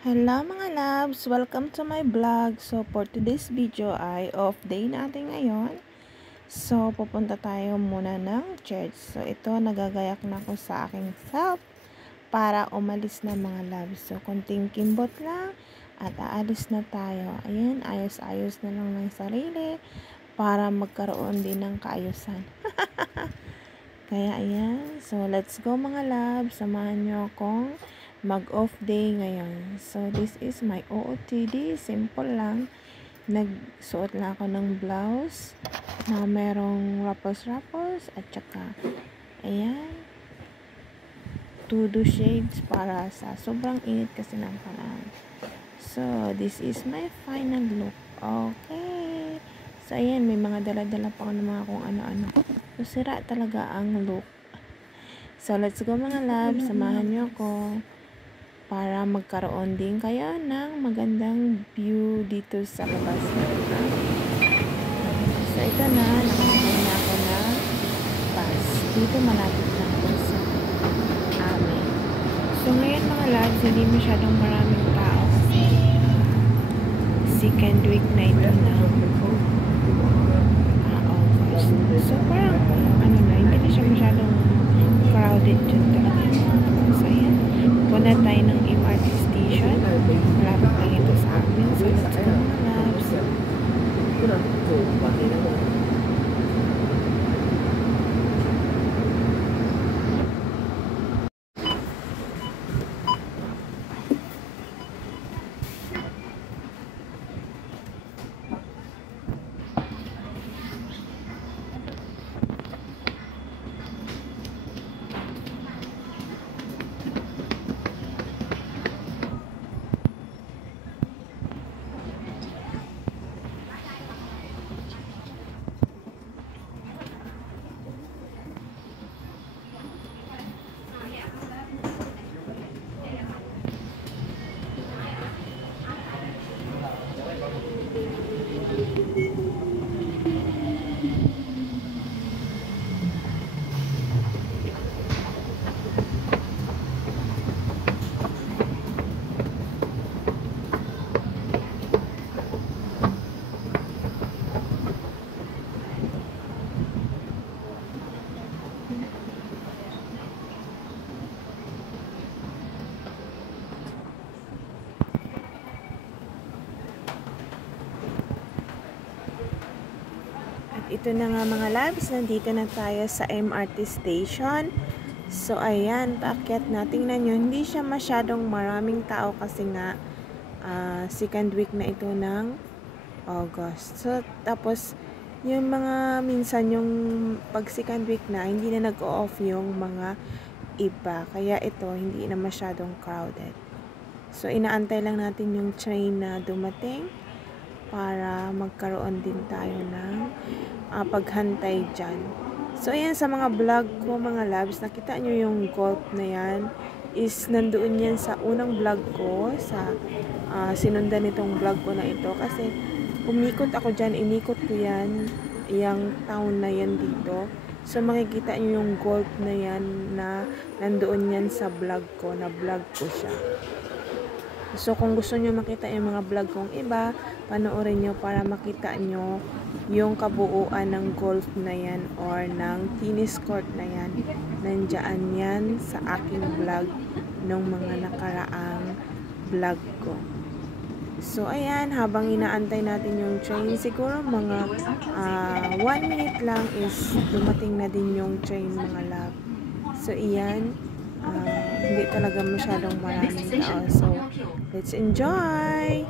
Hello mga loves! Welcome to my vlog. So for today's video ay off day natin ngayon. So pupunta tayo muna ng church. So ito nagagayak na ako sa aking self para umalis na mga loves. So konting kimbot lang at aalis na tayo. Ayan, ayos-ayos na lang ng sarili para magkaroon din ng kaayusan. Kaya ayan, so let's go mga loves. Samahan nyo akong mag-off day ngayon. So, this is my OOTD. Simple lang. Nagsuot lang ako ng blouse na merong ruffles at saka, ayan, tudo shades para sa sobrang init kasi ng panahon. So, this is my final look. Okay. So, ayan, may mga dala-dala pa ako ng mga kung ano-ano. So, sira talaga ang look. So, let's go mga loves. Samahan nyo ako para magkaroon din kayo ng magandang view dito sa labas na. So, ito na, nakasakay na ako na bus. Dito malapit lang po sa amin. So, ngayon mga loves, hindi masyadong maraming tao kasi second week na ito na August. So, parang, ano na, hindi na siya masyadong crowded dyan talaga yung mga tao. So, ayan. Punta tayo ng MRT station. Malapit lang ito sa amin. So, let's go mga loves. Ito na nga mga loves, nandito na tayo sa MRT station. So ayan, paakyat na. Tingnan nyo, hindi siya masyadong maraming tao kasi nga second week na ito ng August. So tapos yung mga minsan yung pag second week na, hindi na nag-off yung mga iba. Kaya ito, hindi na masyadong crowded. So inaantay lang natin yung train na dumating para magkaroon din tayo ng paghantay dyan. So, ayan sa mga vlog ko, mga loves, nakita nyo yung golf na yan, is nandoon yan sa unang vlog ko, sa sinundan nitong vlog ko na ito, kasi umikot ako dyan, inikot ko yan, yung town na yan dito. So, makikita nyo yung golf na yan, na nandoon yan sa vlog ko, na vlog ko siya. So, kung gusto nyo makita yung mga vlog kong iba, panoorin nyo para makita nyo yung kabuuan ng golf na yan or ng tennis court na yan. Nandiyan yan sa aking vlog ng mga nakaraang vlog ko. So, ayan, habang inaantay natin yung train, siguro mga 1 minute lang is dumating na din yung train mga love. So, iyan. Hindi talaga masyadong maraming tao. So, let's enjoy!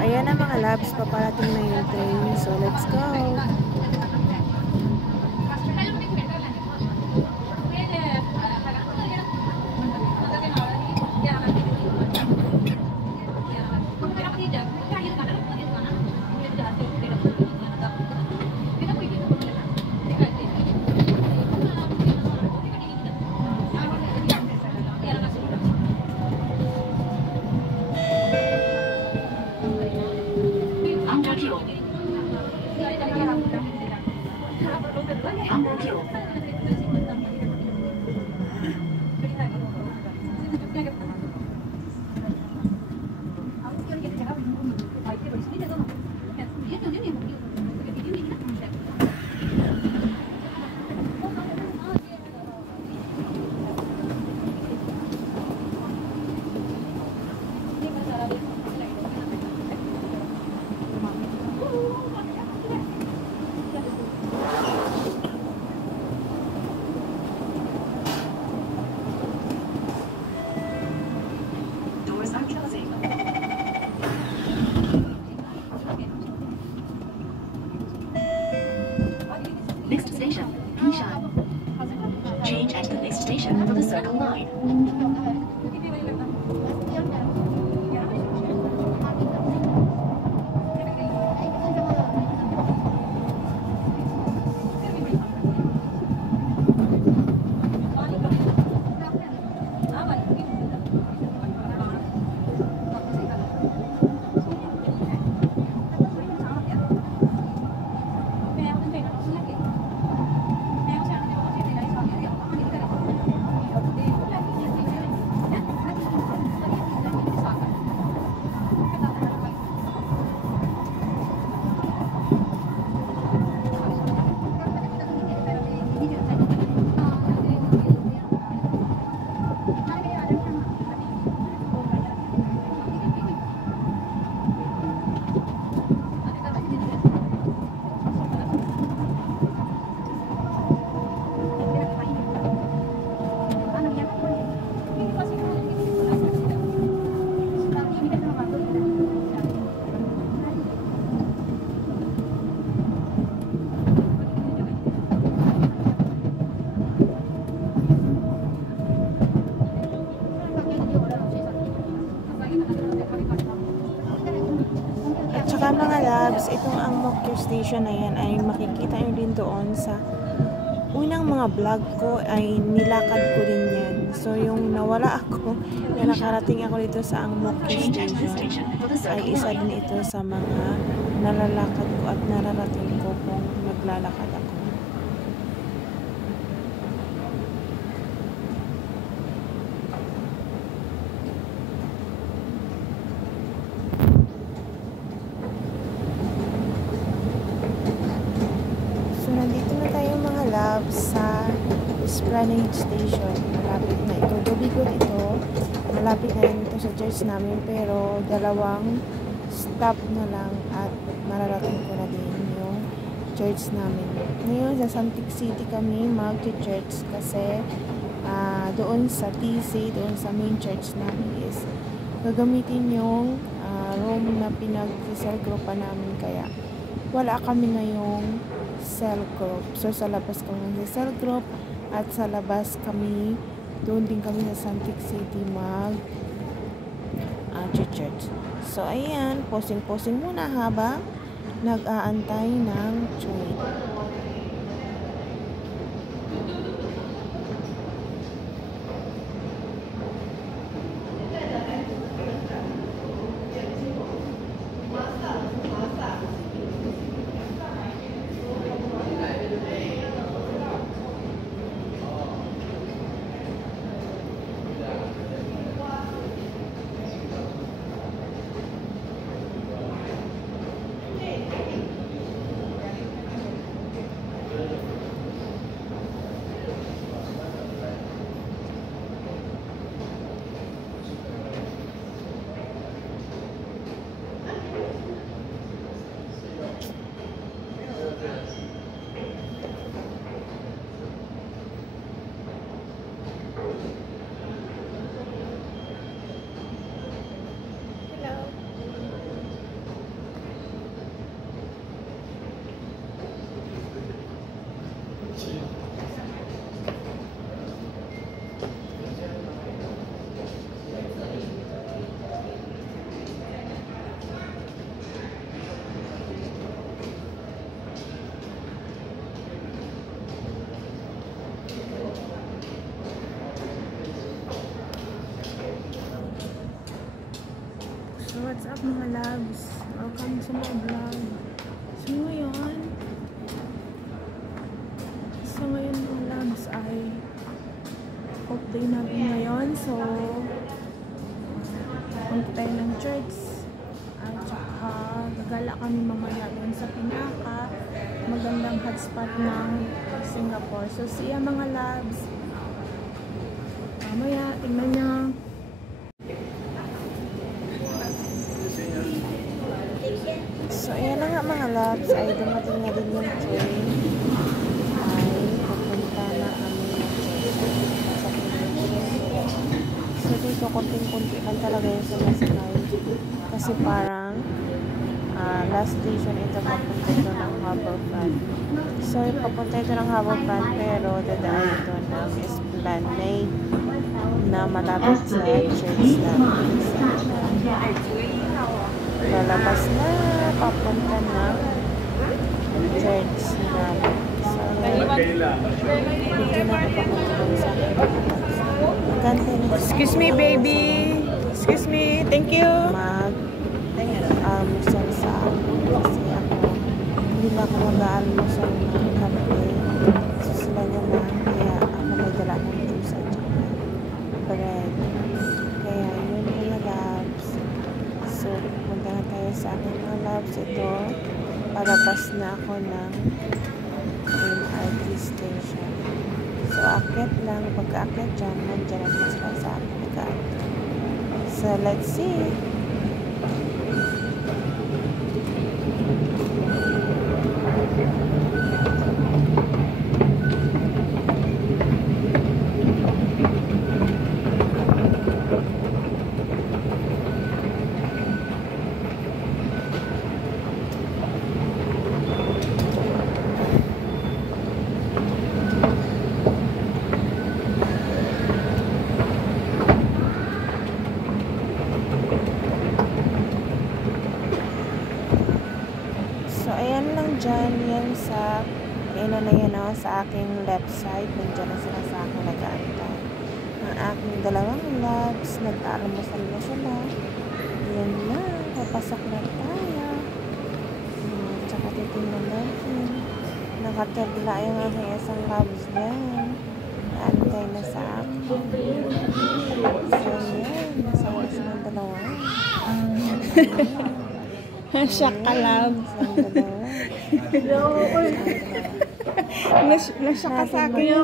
Ayan na mga loves, paparating na yung train. So, let's go! Saka mga loves, itong ang Mokyo Station na yan ay makikita nyo din doon sa unang mga vlog ko ay nilakad ko din yan. So yung nawala ako, na nakarating ako dito sa ang Mokyo Station ay isa din ito sa mga nalalakad ko at nararating ko kung naglalakad ako. Sa Esplanade Station. Malapit na ito. Dubigot ito. Malapit na rin ito sa church namin. Pero dalawang stop na lang at mararating ko na din yung church namin. Ngayon sa Santic City kami mag-church kasi doon sa TC, doon sa main church namin is gagamitin yung room na pinag-cell group pa namin, kaya wala kami ngayong cell group. So sa labas kami sa cell group at sa labas kami, doon din kami sa Santic City mag church. So ayan, posing muna habang nag-aantay ng train. So what's up mga loves? Welcome sa my vlog. So ngayon mga loves ay off day natin ngayon. So punta tayo ng church at saka gagala kami mamaya doon sa pinaka magandang hotspot ng Singapore. So siya mga loves, mamaya tingnan niya. So, ayan na nga mga loves, ay dumating na din yung train. Ay, pupunta na kami ng church. So, dito, konting-kunti lang talaga yung sumasakay. Kasi parang last station ito, papunta ito ng Harbourfront. So, papunta ito ng Harbourfront, pero dadaan ito ng Esplanade na malapit sa church namin. Lalabas na papunta na church namin. So, dito na papunta sa akin. Excuse me, baby. Excuse me. Thank you. Mag-almusal sa akin. Kasi ako, hindi na ako mag-almusal ng kape. So, sila niya na. Kaya ako may dala ng juice at bread. Kaya yun mga loves. So, punta na tayo sa aking mga loves. Ito, palabas na ako ng MRT station. So, akit lang. Pagka-akit dyan, nandiyan natin sila sa akin. So, let's see. dyan yan sa ina na yan sa aking left side. Nandiyan na sila sa akin nag-aantay. Ang aking dalawang labs, nag-aalmusal na sila. Yan na, papasok na tayo. Tsaka titingnan natin. Nakatagla yung aking isang labs dyan. Naantay na sa akin. So yan, nasa wakas ng dalawa. Shock ka, love. Nasya ka sa akin.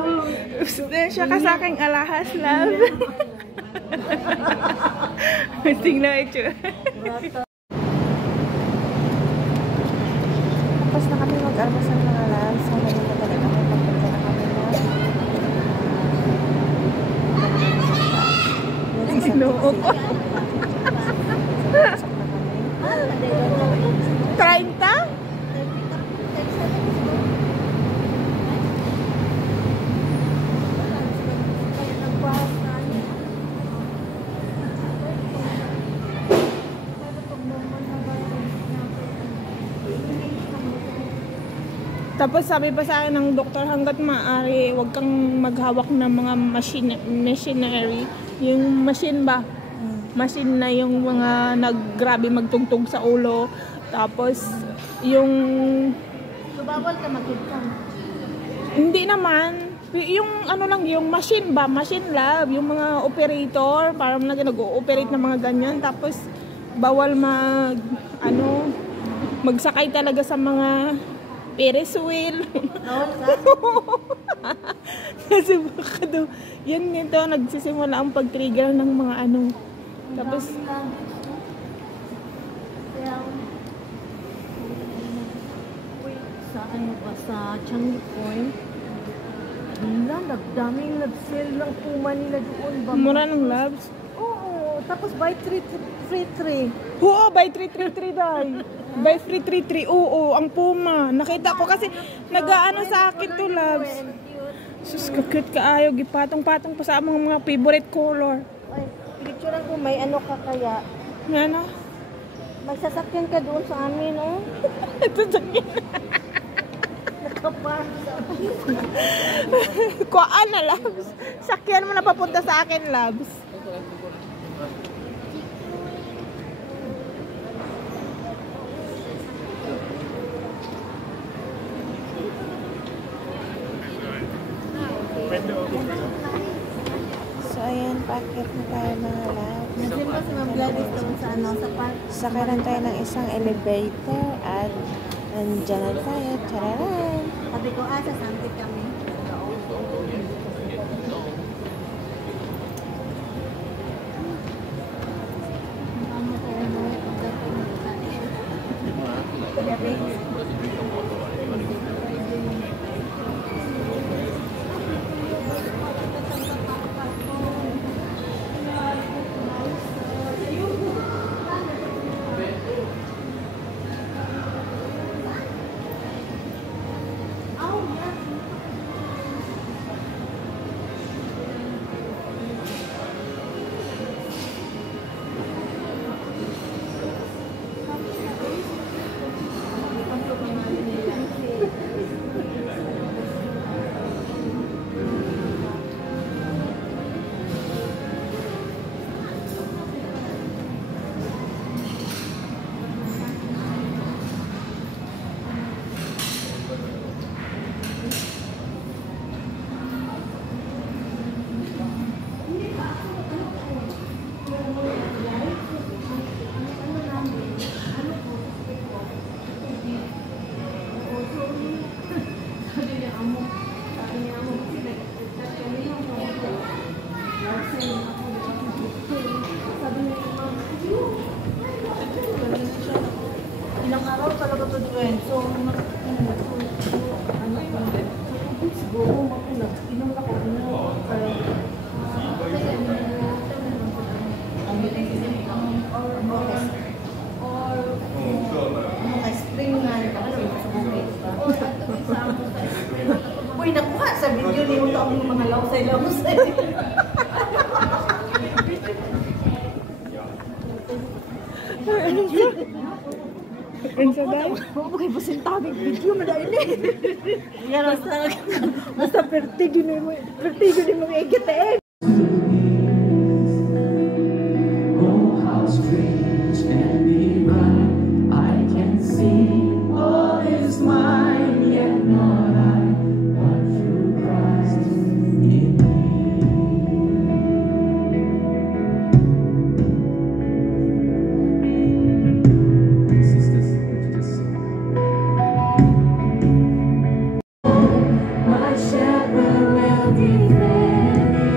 Nasya ka sa aking alahas, love. Tingnan ito. Tapos na kami mag-almasal mga labs. So, nagmadali kami pagpunta na kami na Ginoo ko. 30? Tapos sabi pa sa akin ng doktor, hanggat maaari, huwag kang maghawak ng mga machinery. Yung machine ba? Machine na yung mga naggrabe magtugtog sa ulo. Tapos yung... So, bawal ka magtugtog? Hindi naman. Yung ano lang, yung machine ba? Machine lab. Yung mga operator, parang nag-ooperate ng mga ganyan. Tapos bawal magsakay talaga sa mga Ferris wheel. Kasi baka daw, yan nito, nagsisimula ang pag-trigger ng mga Tapos, sa sa Changi Point, nagdaming nag-sale ng puma nila doon. mura ng labs. Oo, tapos buy 333. Oo, by 333 dahil. By 333, oo, ang puma. Nakita ko kasi, nag-aano sa akin to, labs. Sus, kakit kaayo, gipatong-patong pa sa mga favorite color. Ay, picturean ko, may ano ka kaya. Ano? Magsasakyan ka doon sa amin, oh. Ito sakyan. Nakapark sa Kuhaan na, labs. Sakyan mo na papunta sa akin, labs. So, ayan, packet na tayo mga labs. Nandiyan ba si Ma'am Gladys doon sa sa park? Sakaran tayo ng isang elevator at nandyan na tayo. Tararan! Sabi ko, sasante kami. Ilang araw talaga ito doon. So, siguro makulang. Ilang ako. Spring na. Uy, nakuha sa video niyo ito ang mga lawsay-lawsay. Ano siya, guys. Oo, kay basin tabing video mo dahil eh. Basta pertigo ni mo ikit eh. Oh, how strange can be right. I can see all is mine, yet not I, but through Christ in me. My shepherd will defend me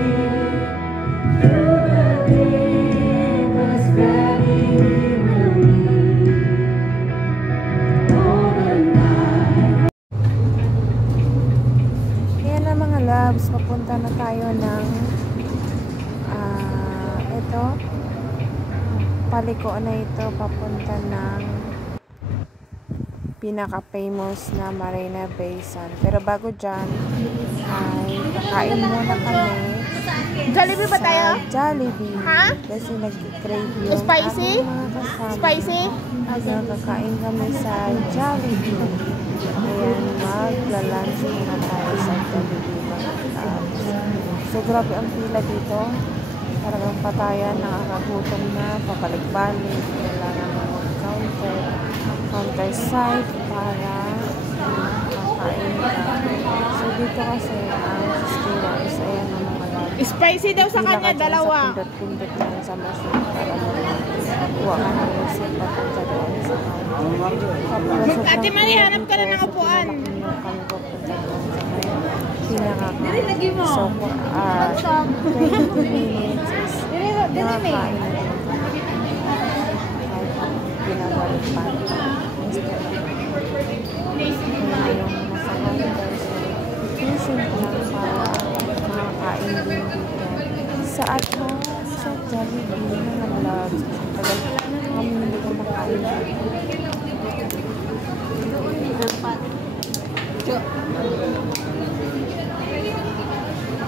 through the deepest valley. He will lead all the night. Kaya na mga loves, papunta na tayo ng ito, paliko na ito, papunta ng pinaka-famous na Marina Bay Sands. Pero bago dyan, ay kakain muna kami Jollibee ba tayo? sa Jollibee. Ha? Kasi nag-crave yung Spicy? ating mga kasama. Spicy? Kaya kakain kami sa Jollibee. Ayan, magla-lunch muna tayo sa Jollibee, mga loves. So, grabe ang pila dito. Talagang patayan, nakakagutom na, pabalik-balik. Kailangan mo counter side para kakain ka. So, dito kasi ang restaurants, ayan ang mga loves. Spicy daw sa kanya, dalawa. Pindot-pindot lang sa machine para makuha ka ng receipt papunta doon sa counter. Ate Mari, hanap ka na ng upuan. Pinakakain. So, 20 minutes is nakakain na din kami. Kahit pinabalik pa. Yung masakay guys. Isip lang para makakain din dito. Sa ato, sa Jollibee na loves. Tagal kami hindi ko makain dito.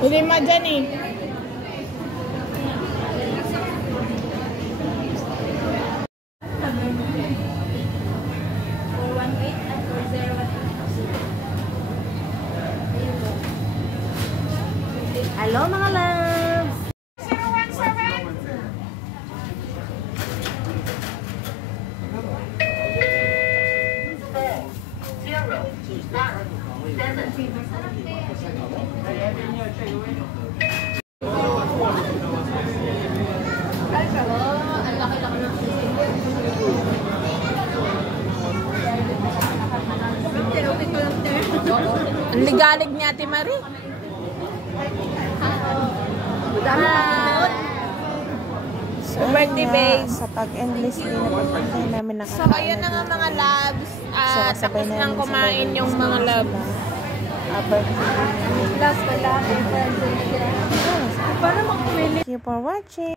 Lima dyan eh. Hello mga loves. Ang ligalig niya, Ate Mari. So, Birthday babes. Sa pag-endless din na pagpuntahin namin So, nakakain. ayan na nga mga loves. So, kasabay Tapos namin nang sa kumain birthday yung sa mga sila. loves. Birthday. Last pala. Thank you for watching.